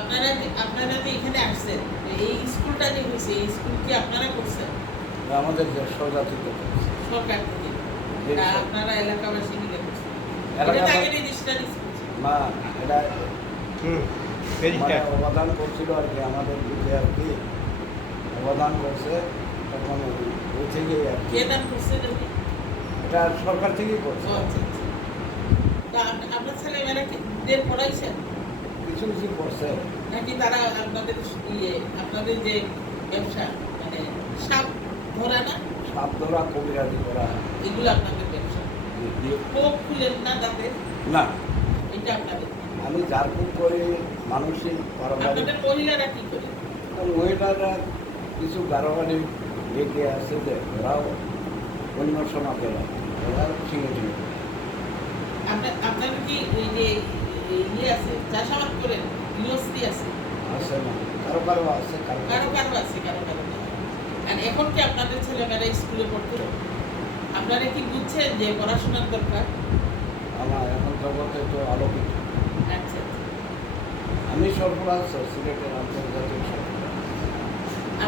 আপনারা যে এখানে আসছেন, এই স্কুলটা যে হয়েছে, এই স্কুল কি আপনারা করছেন? আমাদের যে সরকার থেকে সরকার থেকে? না আপনারা এলাকাবাসী মিলে করছেন? এটা তো আগে রেজিস্টার স্কুল ছিল। মা এটা মানে অবদান করছিল আর কি, আমাদের দিকে আর কি অবদান করছে, তখন ওই থেকেই আর কি কে দান করছে জমি? এটা সরকার থেকেই ও করছে। আচ্ছা আচ্ছা। তা আপনার ছেলেমেয়েরা কি দের পড়াইছেন? কিছু কিছু করছে। নাকি তারা আপনাদের যে ব্যবসা, মানে সাপ ধরা না, সাপ ধরা, কবিরাজি করা। এগুলো আপনাদের ব্যবসা? কোপ খুলেন না তাদের? না, এটা আপনাদের? আমি ঝাড়ফুঁক করি, মানসিক পারিবারিক। আপনাদের মহিলারা কি করে? মহিলারা কিছু গারোয়ারি ডেকে আছে যে ওরাও অন্য সমাজের ওরাও ঠিক আছে। আপনাদের কি ওই যে আছে, চাষাবাদ করেন, গৃহস্থী আছে? আছে না, কারো কারো আছে, কারো কারো আছে, কারো কারো নেই। আর এখন কি আপনাদের ছেলেমেয়েরা স্কুলে পড়তে? আপনারা কি বুঝছেন যে পড়াশোনার দরকার? আমার এখন জগতে তো আলোকিত। আচ্ছা আচ্ছা। আমি সর্বরাজ সিলেটের আন্তর্জাতিক